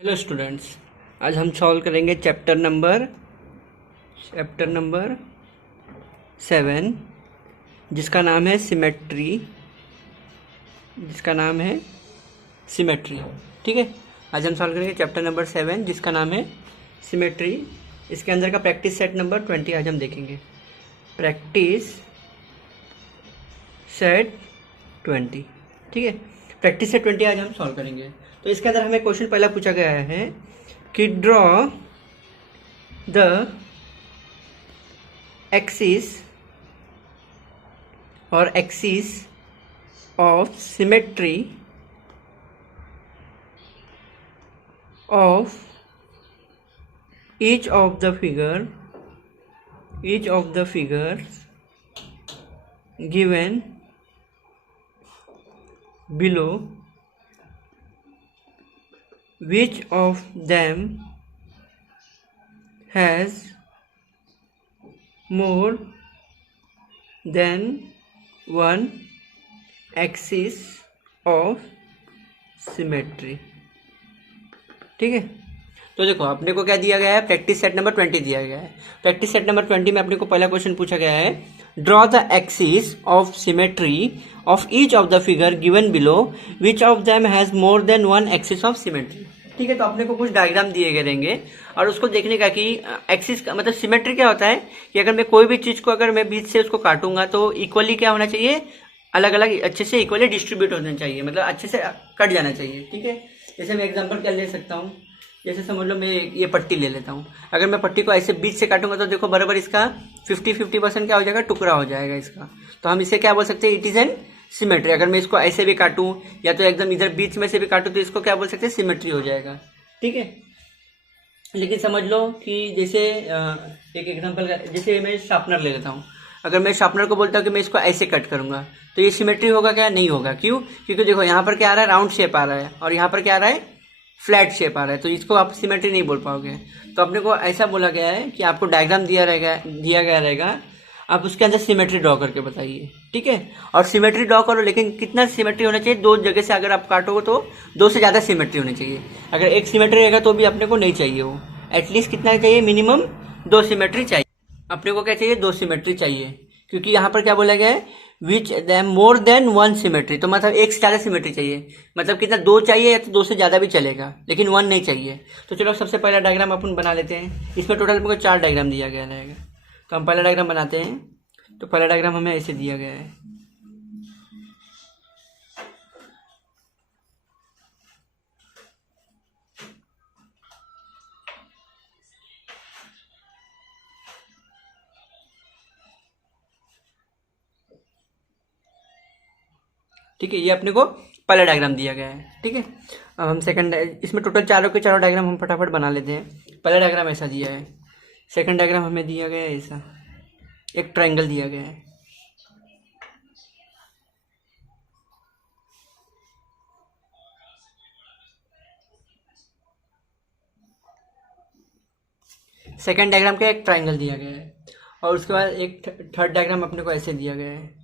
Hello students, आज हम solve करेंगे चैप्टर नंबर 7 जिसका नाम है सिमेट्री। ठीक है, आज हम सॉल्व करेंगे चैप्टर नंबर 7 जिसका नाम है सिमेट्री। इसके अंदर का प्रैक्टिस सेट नंबर 20 आज हम देखेंगे। प्रैक्टिस सेट 20, ठीक है। प्रैक्टिस सेट 20 आज हम सॉल्व करेंगे। तो इसके अंदर हमें क्वेश्चन पहला पूछा गया है कि draw the axis of symmetry of each of the figures given below, which of them has more than one axis of symmetry। ठीक है, तो देखो अपने को क्या दिया गया है, प्रैक्टिस सेट नंबर 20 दिया गया है। प्रैक्टिस सेट नंबर 20 में अपने को पहला क्वेश्चन पूछा गया है, draw the axis of symmetry of each of the figure given below, which of them has more than one axis of symmetry. ठीक है, तो अपने को कुछ डायग्राम दिए गए रहेंगे और उसको देखने का कि एक्सिस का मतलब सिमेट्री क्या होता है कि अगर मैं कोई भी चीज को अगर मैं बीच से उसको काटूंगा तो इक्वली क्या होना चाहिए, अलग अलग अच्छे से इक्वली डिस्ट्रीब्यूट होना चाहिए, मतलब अच्छे से कट जाना चाहिए। ठीक है, जैसे मैं एग्जाम्पल क्या ले सकता हूँ, जैसे समझ लो मैं ये पट्टी ले लेता हूँ। अगर मैं पट्टी को ऐसे बीच से काटूंगा तो देखो बराबर इसका 50-50% क्या हो जाएगा, टुकड़ा हो जाएगा इसका। तो हम इसे क्या बोल सकते हैं, इट इज एन सिमेट्री। अगर मैं इसको ऐसे भी काटूं या तो एकदम इधर बीच में से भी काटूं तो इसको क्या बोल सकते हैं, सिमेट्री हो जाएगा। ठीक है, लेकिन समझ लो कि जैसे एक एग्जाम्पल, जैसे मैं शार्पनर ले लेता हूँ। अगर मैं शार्पनर को बोलता हूँ कि मैं इसको ऐसे कट करूंगा तो ये सिमेट्री होगा क्या, नहीं होगा। क्यों? क्योंकि देखो यहाँ पर क्या आ रहा है, राउंड शेप आ रहा है और यहाँ पर क्या आ रहा है, फ्लैट शेप आ रहा है, तो इसको आप सिमेट्री नहीं बोल पाओगे। तो अपने को ऐसा बोला गया है कि आपको डायग्राम दिया गया रहेगा, आप उसके अंदर सिमेट्री ड्रॉ करके बताइए। ठीक है, और सिमेट्री ड्रॉ करो, लेकिन कितना सिमेट्री होना चाहिए, दो जगह से अगर आप काटोगे तो दो से ज़्यादा सिमेट्री होनी चाहिए। अगर एक सिमेट्री रहेगा तो भी अपने को नहीं चाहिए, वो एटलीस्ट कितना चाहिए, मिनिमम दो सिमेट्री चाहिए। अपने को क्या चाहिए, दो सिमेट्री चाहिए, क्योंकि यहाँ पर क्या बोला गया है, which them more than one symmetry, तो मतलब एक से ज़्यादा सिमेट्री चाहिए। मतलब कितना, दो चाहिए या तो दो से ज़्यादा भी चलेगा, लेकिन वन नहीं चाहिए। तो चलो सबसे पहला डायग्राम अपन बना लेते हैं। इसमें टोटल हमको 4 डायग्राम दिया गया रहेगा, तो हम पहला डायग्राम बनाते हैं। तो पहला डायग्राम हमें ऐसे दिया गया है। ठीक है, ये अपने को पहला डायग्राम दिया गया है। ठीक है, अब हम सेकंड, इसमें टोटल चारों के चारों डायग्राम हम फटाफट बना लेते हैं। पहला डायग्राम ऐसा दिया है, सेकंड डायग्राम हमें दिया गया है ऐसा, एक ट्रायंगल दिया गया है। सेकंड डायग्राम का एक ट्रायंगल दिया गया है और उसके बाद एक थर्ड डायग्राम अपने को ऐसे दिया गया है।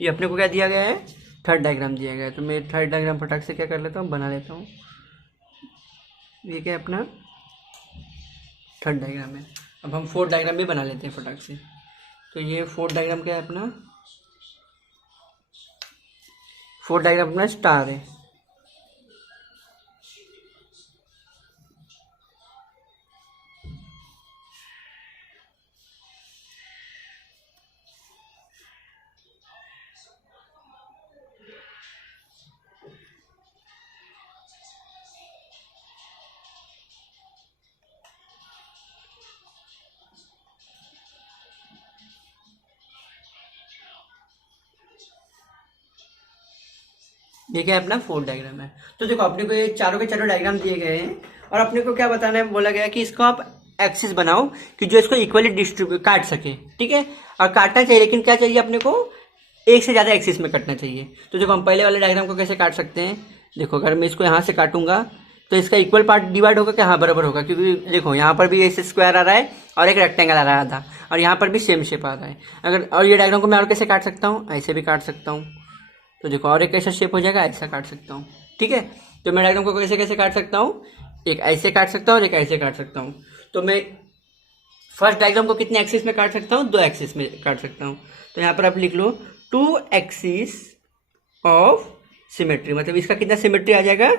ये अपने को क्या दिया गया है, थर्ड डायग्राम दिया गया है। तो मैं थर्ड डायग्राम फटाक से क्या कर लेता हूँ, बना लेता हूँ। ये क्या है, अपना थर्ड डायग्राम है। अब हम फोर्थ डायग्राम भी बना लेते हैं फटाक से। तो ये फोर्थ डायग्राम क्या है, अपना फोर्थ डायग्राम अपना स्टार है। ये क्या है, अपना फोर्थ डायग्राम है। तो देखो अपने को ये चारों के चारों डायग्राम दिए गए हैं और अपने को क्या बताना है, बोला गया है कि इसको आप एक्सिस बनाओ कि जो इसको इक्वली डिस्ट्रीब्यूट काट सके, ठीक है। और काटना चाहिए, लेकिन क्या चाहिए अपने को, एक से ज़्यादा एक्सिस में कटना चाहिए। तो देखो हम पहले वाले डायग्राम को कैसे काट सकते हैं। देखो अगर मैं इसको यहाँ से काटूंगा तो इसका इक्वल पार्ट डिवाइड होगा क्या, हाँ बराबर होगा, क्योंकि देखो यहाँ पर भी ऐसे स्क्वायर आ रहा है और एक रेक्टेंगल आ रहा है आधा, और यहाँ पर भी सेम शेप आ रहा है। अगर और ये डायग्राम को मैं और कैसे काट सकता हूँ, ऐसे भी काट सकता हूँ। तो देखो और एक ऐसा शेप हो जाएगा, ऐसा काट सकता हूँ, ठीक है। तो मैं डायग्राम को कैसे कैसे काट सकता हूँ, एक ऐसे काट सकता हूँ और एक ऐसे काट सकता हूँ। तो मैं फर्स्ट डायग्राम को कितने एक्सिस में काट सकता हूँ, 2 एक्सिस में काट सकता हूँ। तो यहाँ पर आप लिख लो 2 एक्सिस ऑफ सिमेट्री, मतलब इसका कितना सिमेट्री आ जाएगा,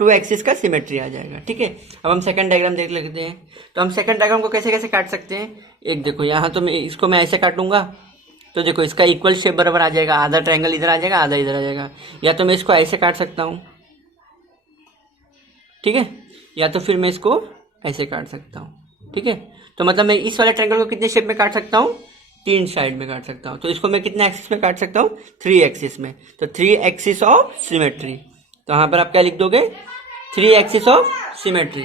2 एक्सिस का सिमेट्री आ जाएगा, ठीक है। अब हम सेकंड डायग्राम देख लेते हैं। तो हम सेकंड डायग्राम को कैसे कैसे काट सकते हैं, एक देखो यहाँ तो मैं ऐसे काटूंगा, तो देखो इसका इक्वल शेप बराबर आ जाएगा, आधा ट्रायंगल इधर आ जाएगा, आधा इधर आ जाएगा। या तो मैं इसको ऐसे काट सकता हूँ, ठीक है, या तो फिर मैं इसको ऐसे काट सकता हूँ, ठीक है। तो मतलब मैं इस वाले ट्रायंगल को कितने शेप में काट सकता हूँ, 3 साइड में काट सकता हूँ। तो इसको मैं कितने एक्सिस में काट सकता हूँ, 3 एक्सिस में। तो 3 एक्सिस ऑफ सिमेट्री। तो यहाँ पर आप क्या लिख दोगे, 3 एक्सिस ऑफ सिमेट्री।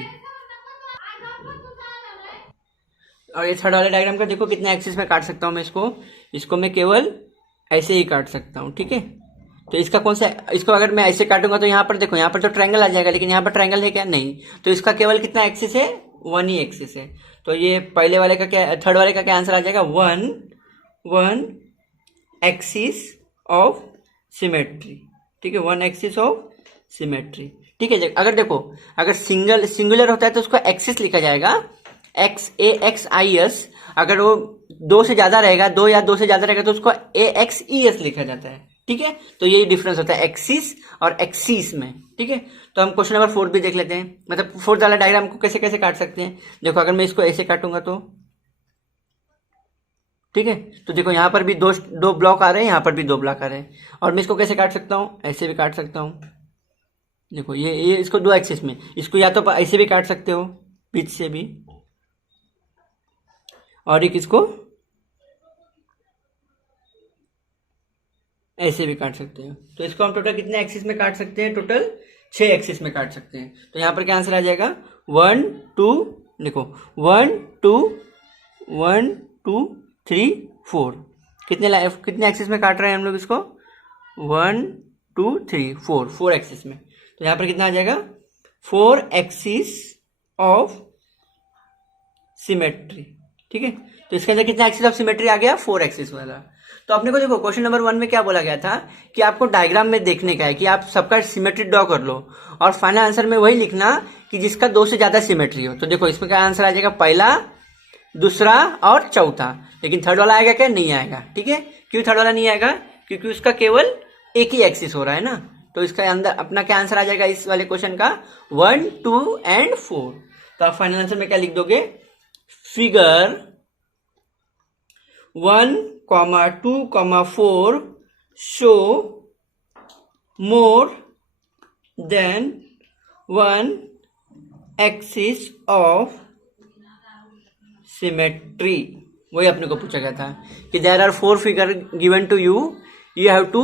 और ये थर्ड वाले डायग्राम का देखो कितने एक्सिस में काट सकता हूँ मैं इसको मैं केवल ऐसे ही काट सकता हूँ, ठीक है। तो इसका कौन सा, इसको अगर मैं ऐसे काटूंगा तो यहाँ पर देखो, यहाँ पर तो ट्रायंगल आ जाएगा, लेकिन यहाँ पर ट्रायंगल है क्या, नहीं। तो इसका केवल कितना एक्सिस है, 1 ही एक्सिस है। तो ये पहले वाले का क्या, थर्ड वाले का क्या आंसर आ जाएगा, 1 एक्सिस ऑफ सिमेट्री, ठीक है, 1 एक्सिस ऑफ सिमेट्री, ठीक है। अगर देखो अगर सिंगुलर होता है तो उसको एक्सिस लिखा जाएगा, AXIS। अगर वो 2 से ज्यादा रहेगा, 2 या 2 से ज्यादा रहेगा तो उसको AXES लिखा जाता है, ठीक है। तो यही डिफरेंस होता है एक्सिस और एक्सिस में, ठीक है। तो हम क्वेश्चन नंबर 4 भी देख लेते हैं, मतलब फोर्थ वाला डायग्राम को कैसे कैसे काट सकते हैं। देखो अगर मैं इसको ऐसे काटूंगा तो, ठीक है, तो देखो यहाँ पर भी दो ब्लॉक आ रहे हैं, यहाँ पर भी 2 ब्लॉक आ रहे हैं। और मैं इसको कैसे काट सकता हूँ, ऐसे भी काट सकता हूँ। देखो ये इसको 2 एक्सिस में, इसको या तो ऐसे भी काट सकते हो बीच से भी, और एक इसको ऐसे भी काट सकते हो। तो इसको हम टोटल कितने एक्सिस में काट सकते हैं, टोटल 6 एक्सिस में काट सकते हैं। तो यहाँ पर क्या आंसर आ जाएगा, 1 2, देखो 1 2 1 2 3 4, कितने एक्सिस में काट रहे हैं हम लोग इसको, 1 2 3 4 एक्सिस में। तो यहाँ पर कितना आ जाएगा, 4 एक्सिस ऑफ सिमेट्री, ठीक है। तो इसके अंदर कितना एक्सिस ऑफ सिमेट्री आ गया, 4 एक्सिस वाला। तो अपने को देखो क्वेश्चन नंबर 1 में क्या बोला गया था कि आपको डायग्राम में देखने का है कि आप सबका सिमेट्री ड्रॉ कर लो और फाइनल आंसर में वही लिखना कि जिसका 2 से ज्यादा सिमेट्री हो। तो देखो इसमें क्या आंसर आ जाएगा, पहला, दूसरा और चौथा। लेकिन थर्ड वाला आएगा क्या, नहीं आएगा, ठीक है। क्यों थर्ड वाला नहीं आएगा, क्योंकि उसका केवल एक ही एक्सिस हो रहा है ना। तो इसका अंदर अपना क्या आंसर आ जाएगा इस वाले क्वेश्चन का, 1 2 एंड 4। तो आप फाइनल आंसर में क्या लिख दोगे, figure 1, 2, 4 show more than 1 axis of symmetry। वही अपने को पूछा गया था कि there are 4 figure given to you, you have to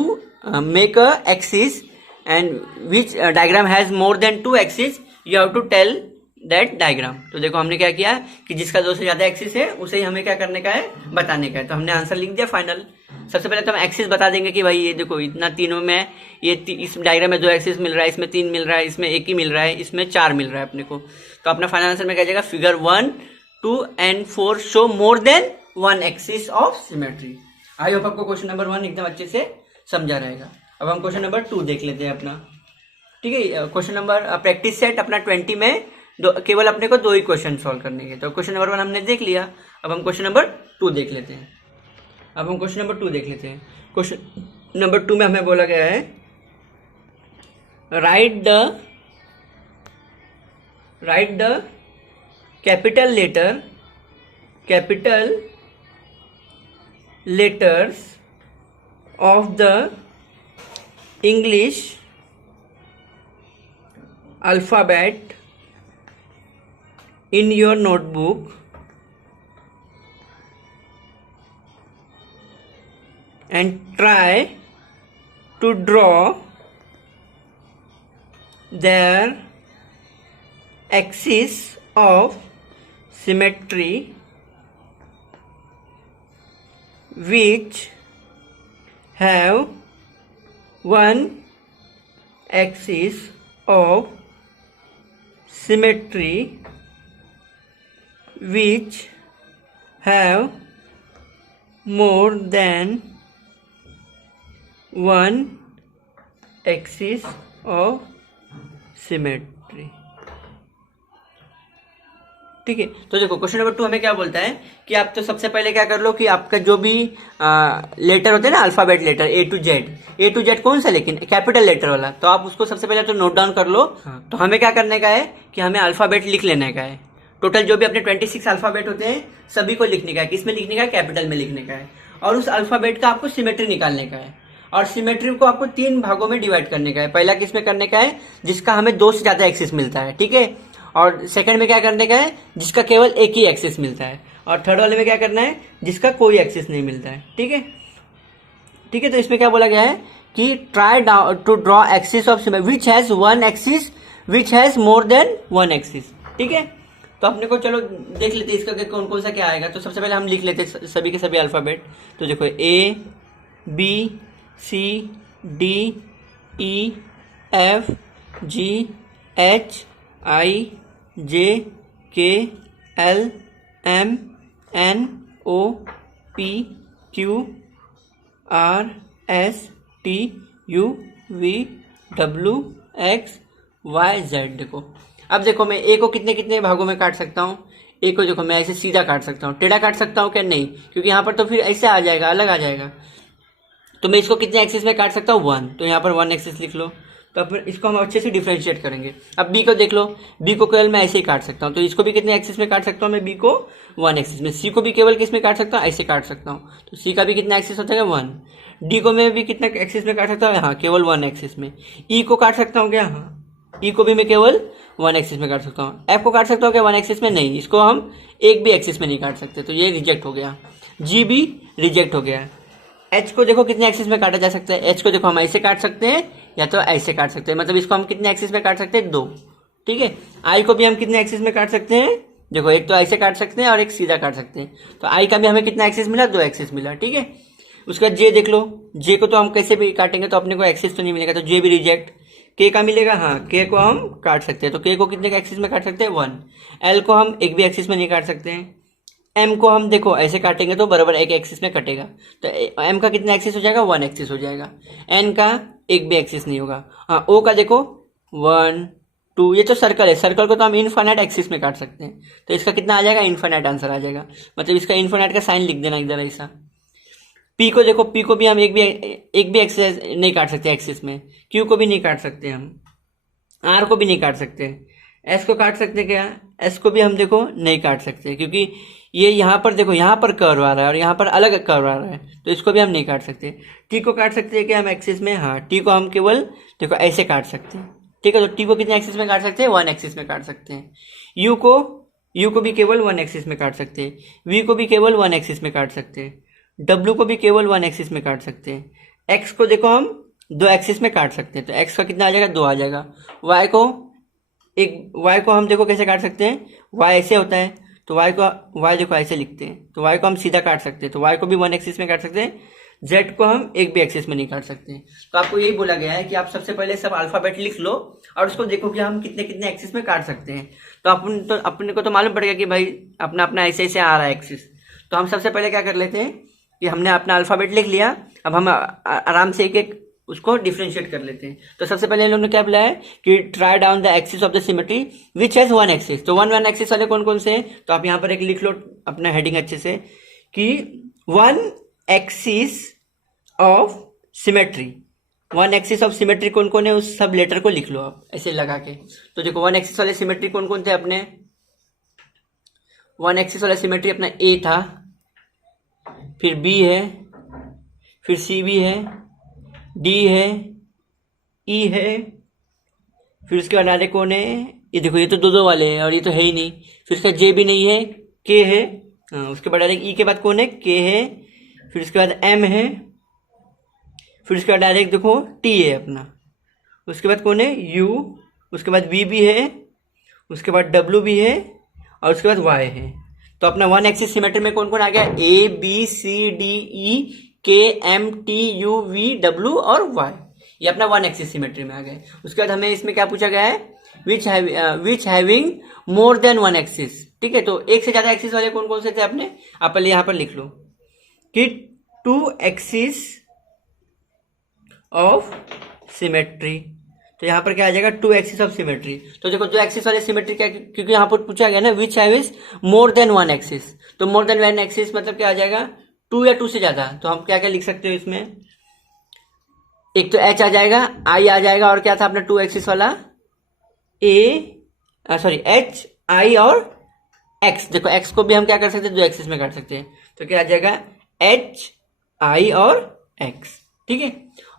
make a axis and which diagram has more than 2 axis, you have to tell that diagram. तो देखो हमने क्या किया कि जिसका 2 से ज्यादा एक्सिस है उसे ही हमें क्या करने का है, बताने का है। तो हमने आंसर लिख दिया फाइनल। सबसे पहले तो हम एक्सिस बता देंगे कि भाई ये देखो इतना तीनों में ये इस डायग्राम में 2 एक्सिस मिल रहा है, इसमें 3 मिल रहा है, इसमें 1 ही मिल रहा है, इसमें 4 मिल रहा है अपने को। तो अपना फाइनल आंसर में क्या जाएगा, figure 1 2 and 4 show more than 1 axis of symmetry. I hope आपको क्वेश्चन नंबर 1 एकदम अच्छे से समझा रहेगा। अब हम क्वेश्चन नंबर 2 देख लेते हैं अपना, ठीक है। क्वेश्चन नंबर प्रैक्टिस सेट अपना 20 में केवल अपने को 2 ही क्वेश्चन सॉल्व करने के। तो क्वेश्चन नंबर 1 हमने देख लिया, अब हम क्वेश्चन नंबर 2 देख लेते हैं। क्वेश्चन नंबर 2 में हमें बोला गया है, right the capital letters of the English alphabet in your notebook and try to draw their axis of symmetry which have one axis of symmetry which have more than one axis of symmetry। ठीक है, तो देखो question number 2 हमें क्या बोलता है कि आप तो सबसे पहले क्या कर लो कि आपका जो भी लेटर होते हैं ना alphabet letter A to Z कौन सा, लेकिन कैपिटल लेटर वाला, तो आप उसको सबसे पहले तो नोट डाउन कर लो। तो हमें क्या करने का है कि हमें अल्फाबेट लिख लेने का है। टोटल जो भी अपने 26 अल्फाबेट होते हैं सभी को लिखने का है। किसमें लिखने का है? कैपिटल में लिखने का है। और उस अल्फाबेट का आपको सिमेट्री निकालने का है, और सिमेट्री को आपको 3 भागों में डिवाइड करने का है। पहला किसमें करने का है? जिसका हमें 2 से ज्यादा एक्सिस मिलता है, ठीक है। और सेकंड में क्या करने का है? जिसका केवल एक ही एक्सिस मिलता है। और थर्ड वाले में क्या करना है? जिसका कोई एक्सिस नहीं मिलता है, ठीक है। ठीक है, तो इसमें क्या बोला गया है कि try to draw axis of which has one axis which has more than one axis, ठीक है। तो अपने को चलो देख लेते हैं इसका कौन कौन सा क्या आएगा। तो सबसे पहले हम लिख लेते हैं सभी के सभी अल्फाबेट। तो देखो A B C D E F G H I J K L M N O P Q R S T U V W X Y Z. देखो अब देखो मैं ए को कितने कितने भागों में काट सकता हूँ। ए को देखो मैं ऐसे सीधा काट सकता हूँ, टेढ़ा काट सकता हूँ क्या? नहीं, क्योंकि यहाँ पर तो फिर ऐसे आ जाएगा, अलग आ जाएगा। तो मैं इसको कितने एक्सिस में काट सकता हूँ? 1। तो यहाँ पर 1 एक्सिस लिख लो। तो फिर इसको हम अच्छे से डिफ्रेंशिएट करेंगे। अब बी को देख लो, बी को केवल मैं ऐसे ही काट सकता हूँ। तो इसको भी कितने एक्सिस में काट सकता हूँ मैं? बी को 1 एक्सिस में। सी को भी केवल किस में काट सकता हूँ? ऐसे काट सकता हूँ। तो सी का भी कितना एक्सिस होता है? 1। डी को मैं भी कितना एक्सिस में काट सकता हूँ? हाँ, केवल 1 एक्सिस में। ई को काट सकता हूँ क्या? हाँ, ई को भी मैं केवल 1 एक्सिस में काट सकता हूँ। एफ को काट सकता हूँ क्या 1 एक्सिस में? नहीं, इसको हम एक भी एक्सिस में नहीं काट सकते, तो ये रिजेक्ट हो गया। जी भी रिजेक्ट हो गया। एच को देखो कितने एक्सिस में काटा जा सकता है? एच को देखो हम ऐसे काट सकते हैं या तो ऐसे काट सकते हैं, मतलब इसको हम कितने एक्सिस में काट सकते हैं? 2, ठीक है। आई को भी हम कितने एक्सिस में काट सकते हैं? देखो एक तो ऐसे काट सकते हैं और एक सीधा काट सकते हैं। तो आई का भी हमें कितना एक्सिस मिला? 2 एक्सिस मिला, ठीक है। उसके बाद जे देख लो, जे को तो हम कैसे भी काटेंगे तो अपने को एक्सिस तो नहीं मिलेगा, तो जे भी रिजेक्ट। के का मिलेगा, हाँ, के को हम काट सकते हैं। तो के को कितने का एक्सिस में काट सकते हैं? 1। एल को हम एक भी एक्सिस में नहीं काट सकते हैं। एम को हम देखो ऐसे काटेंगे तो बराबर एक एक्सिस में कटेगा, तो एम का कितना एक्सिस हो जाएगा? 1 एक्सिस हो जाएगा। एन का एक भी एक्सिस नहीं होगा। हाँ, ओ का देखो 1 2, ये तो सर्कल है, सर्कल को तो हम इनफाइनाइट एक्सिस में काट सकते हैं, तो इसका कितना आ जाएगा? इनफाइनाइट आंसर आ जाएगा। मतलब इसका इनफाइनाइट का साइन लिख देना इधर ऐसा। पी को देखो, पी को भी हम एक भी एक्सिस नहीं काट सकते एक्सिस में। क्यू को भी नहीं काट सकते हम। आर को भी नहीं काट सकते। एस को काट सकते क्या? एस को भी हम देखो नहीं काट सकते, क्योंकि ये यहाँ पर देखो, यहाँ पर कर्व आ रहा है और यहाँ पर अलग कर्व आ रहा है, तो इसको भी हम नहीं काट सकते। टी को काट सकते हैं क्या हम एक्सिस में? हाँ, टी को हम केवल देखो ऐसे काट सकते हैं, ठीक है। तो टी को कितने एक्सिस में काट सकते हैं? 1 एक्सिस में काट सकते हैं। यू को भी केवल 1 एक्सिस में काट सकते हैं। वी को भी केवल 1 एक्सिस में काट सकते हैं। डब्ल्यू को भी केवल 1 एक्सिस में काट सकते हैं। एक्स को देखो हम 2 एक्सिस में काट सकते हैं, तो एक्स का कितना आ जाएगा? 2 आ जाएगा। वाई को हम देखो कैसे काट सकते हैं? वाई ऐसे होता है, तो वाई देखो ऐसे लिखते हैं, तो वाई को हम सीधा काट सकते हैं, तो वाई को भी 1 एक्सिस में काट सकते हैं। जेड को हम एक भी एक्सिस में नहीं काट सकते। तो आपको यही बोला गया है कि आप सबसे पहले सब अल्फाबेट लिख लो और उसको देखो कि हम कितने कितने एक्सिस में काट सकते हैं। तो अपने को तो मालूम पड़ेगा कि भाई अपना अपना ऐसे ऐसे आ रहा है एक्सिस। तो हम सबसे पहले क्या कर लेते हैं कि हमने अपना अल्फाबेट लिख लिया, अब हम आराम से एक एक उसको डिफ्रेंशिएट कर लेते हैं। तो सबसे पहले इन लोगों ने क्या बोला है कि try down the axis of the symmetry which has 1 axis. तो 1 एक्सिस वाले कौन कौन से हैं? तो आप यहाँ पर एक लिख लो अपना हेडिंग अच्छे से कि 1 axis of symmetry. 1 axis of symmetry कौन कौन है? उस सब लेटर को लिख लो आप ऐसे लगा के। तो देखो 1 एक्सिस वाले सिमेट्री कौन कौन थे अपने? 1 एक्सिस वाला सिमेट्री अपना ए था, फिर बी है, फिर सी भी है, डी है, ई है, फिर उसके बाद आगे कौन है? ये देखो ये तो 2 वाले हैं और ये तो है ही नहीं। फिर उसका जे भी नहीं है, के है। उसके बाद डायरेक्ट ई के बाद कौन है? के है। फिर उसके बाद एम है, फिर उसके बाद डायरेक्ट देखो टी है अपना। उसके बाद कौन है? यू। उसके बाद वी भी है, उसके बाद डब्ल्यू भी है और उसके बाद वाई है। तो अपना वन एक्सिस सिमेट्री में कौन कौन आ गया, ए B C D E K M T U V W और वाई, ये अपना वन एक्सिस सिमेट्री में आ गए। उसके बाद हमें इसमें क्या पूछा गया है, which having more than one axis. ठीक है, तो एक से ज्यादा एक्सिस वाले कौन कौन से थे अपने, आप पहले यहां पर लिख लो कि टू एक्सिस ऑफ सिमेट्री। तो यहां पर क्या आ जाएगा, टू एक्सिस ऑफ सिमेट्री। तो देखो जो एक्सिस वाले सिमेट्री क्या, क्योंकि यहां पर पूछा गया ना विच हैविज मोर देन वन एक्सिस, तो मोर देन वन एक्सिस मतलब क्या आ जाएगा, टू या टू से ज्यादा। तो हम क्या क्या लिख सकते हो इसमें, एक तो एच आ जाएगा, आई आ जाएगा, और क्या था अपना टू एक्सिस वाला, एच आई और एक्स। देखो एक्स को भी हम क्या कर सकते हैं, दो एक्सिस में काट सकते हैं। तो क्या आ जाएगा, एच आई और एक्स। ठीक है,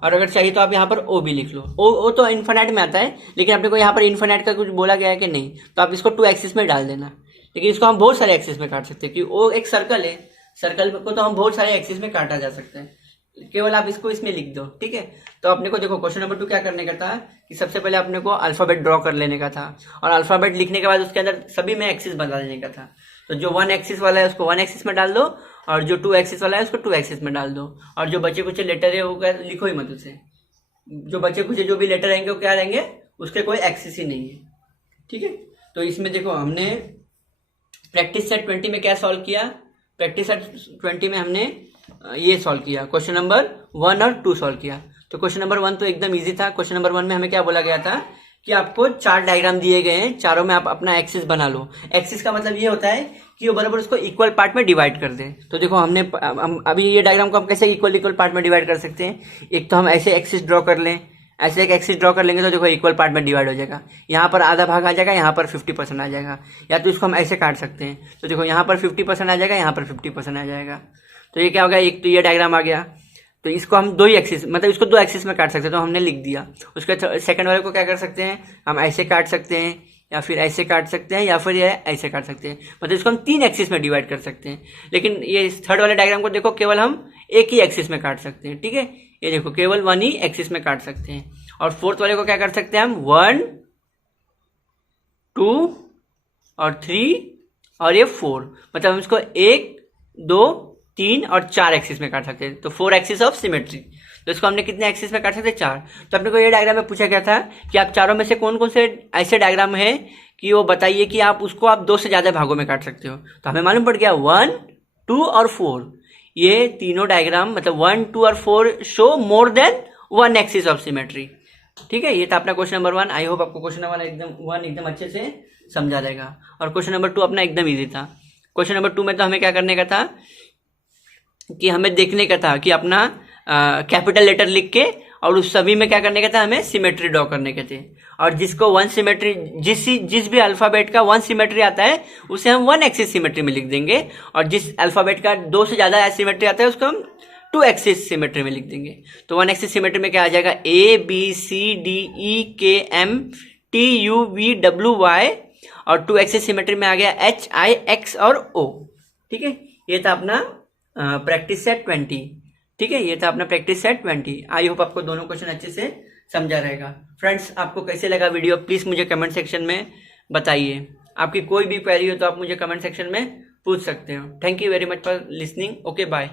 और अगर चाहिए तो आप यहाँ पर ओ भी लिख लो। ओ तो इन्फिनाइट में आता है, लेकिन अपने को यहाँ पर इन्फिनाइट का कुछ बोला गया है कि नहीं, तो आप इसको टू एक्सिस में डाल देना। लेकिन इसको हम बहुत सारे एक्सिस में काट सकते हैं, क्योंकि ओ एक सर्कल है, सर्कल को तो हम बहुत सारे एक्सिस में काटा जा सकता है, केवल आप इसको इसमें लिख दो। ठीक है, तो अपने को देखो क्वेश्चन नंबर 2 क्या करने का था कि सबसे पहले अपने को अल्फाबेट ड्रॉ कर लेने का था, और अल्फाबेट लिखने के बाद उसके अंदर सभी में एक्सिस बना देने का था। तो जो वन एक्सिस वाला है उसको वन एक्सिस में डाल दो, और जो टू एक्सिस वाला है उसको टू एक्सिस में डाल दो, और जो बचे कुछ लेटर है वो लिखो ही मत उसे, जो बचे कुछ जो भी लेटर रहेंगे वो क्या रहेंगे, उसके कोई एक्सिस ही नहीं है। ठीक है, तो इसमें देखो हमने प्रैक्टिस सेट 20 में क्या सॉल्व किया, प्रैक्टिस सेट 20 में हमने ये सॉल्व किया, क्वेश्चन नंबर 1 और 2 सॉल्व किया। तो क्वेश्चन नंबर 1 तो एकदम इजी था। क्वेश्चन नंबर 1 में हमें क्या बोला गया था कि आपको 4 डायग्राम दिए गए हैं, चारों में आप अपना एक्सिस बना लो। एक्सिस का मतलब ये होता है कि वो बराबर उसको इक्वल पार्ट में डिवाइड कर दे। तो देखो हमने अभी ये डायग्राम को हम कैसे इक्वल पार्ट में डिवाइड कर सकते हैं, एक तो हम ऐसे एक्सिस ड्रॉ कर लें, ऐसे एक एक्सिस ड्रॉ कर लेंगे तो देखो इक्वल पार्ट में डिवाइड हो जाएगा, यहाँ पर आधा भाग आ जाएगा, यहाँ पर 50% आ जाएगा। या तो इसको हम ऐसे काट सकते हैं, तो देखो यहाँ पर 50% आ जाएगा, यहाँ पर 50% आ जाएगा। तो ये क्या हो गया, एक तो ये डायग्राम आ गया। तो इसको हम दो ही एक्सिस, मतलब इसको दो एक्सिस में काट सकते हैं, तो हमने लिख दिया। उसके सेकंड वाले को क्या कर सकते हैं, हम ऐसे काट सकते हैं, या फिर ऐसे काट सकते हैं, या फिर ये ऐसे काट सकते हैं, मतलब इसको हम 3 एक्सिस में डिवाइड कर सकते हैं। लेकिन ये थर्ड वाले डायग्राम को देखो केवल हम एक ही एक्सिस में काट सकते हैं। ठीक है, ये देखो केवल वन ही एक्सिस में काट सकते हैं। और फोर्थ वाले को क्या कर सकते हैं हम, 1 2 और 3 और ये 4, मतलब हम इसको 1 2 3 और 4 एक्सिस में काट सकते हैं। तो 4 एक्सिस ऑफ सिमेट्री। तो इसको हमने कितने एक्सिस में काट सकते हैं, 4। तो अपने को ये डायग्राम में पूछा गया था कि आप चारों में से कौन कौन से ऐसे डायग्राम है कि वो बताइए कि आप उसको आप 2 से ज्यादा भागों में काट सकते हो। तो हमें मालूम पड़ गया 1 2 और 4, ये तीनों डायग्राम मतलब 1 2 और 4 show more than 1 axis of symmetry. ठीक है, ये था अपना क्वेश्चन नंबर 1। आई होप आपको क्वेश्चन नंबर एकदम अच्छे से समझा देगा। और क्वेश्चन नंबर 2 अपना एकदम ईजी था। क्वेश्चन नंबर 2 में तो हमें क्या करने का था कि हमें देखने का था कि अपना कैपिटल लेटर लिख के और उस सभी में क्या करने का था, हमें सिमेट्री ड्रॉ करने के थे। और जिसको वन सिमेट्री, जिस भी अल्फाबेट का वन सिमेट्री आता है उसे हम वन एक्सिस सिमेट्री में लिख देंगे, और जिस अल्फाबेट का 2 से ज्यादा सिमेट्री आता है उसको हम 2 एक्सिस सिमेट्री में लिख देंगे। तो 1 एक्सिस सिमेट्री में क्या आ जाएगा, ए B C D E K M T U V W Y, और 2 एक्सिस सिमेट्री में आ गया एच आई एक्स और ओ। ठीक है, ये था अपना प्रैक्टिस सेट 20। ठीक है, ये था अपना प्रैक्टिस सेट 20। आई होप आपको दोनों क्वेश्चन अच्छे से समझा रहेगा। फ्रेंड्स, आपको कैसे लगा वीडियो प्लीज मुझे कमेंट सेक्शन में बताइए। आपकी कोई भी क्वेरी हो तो आप मुझे कमेंट सेक्शन में पूछ सकते हो। Thank you very much for listening. Okay, bye.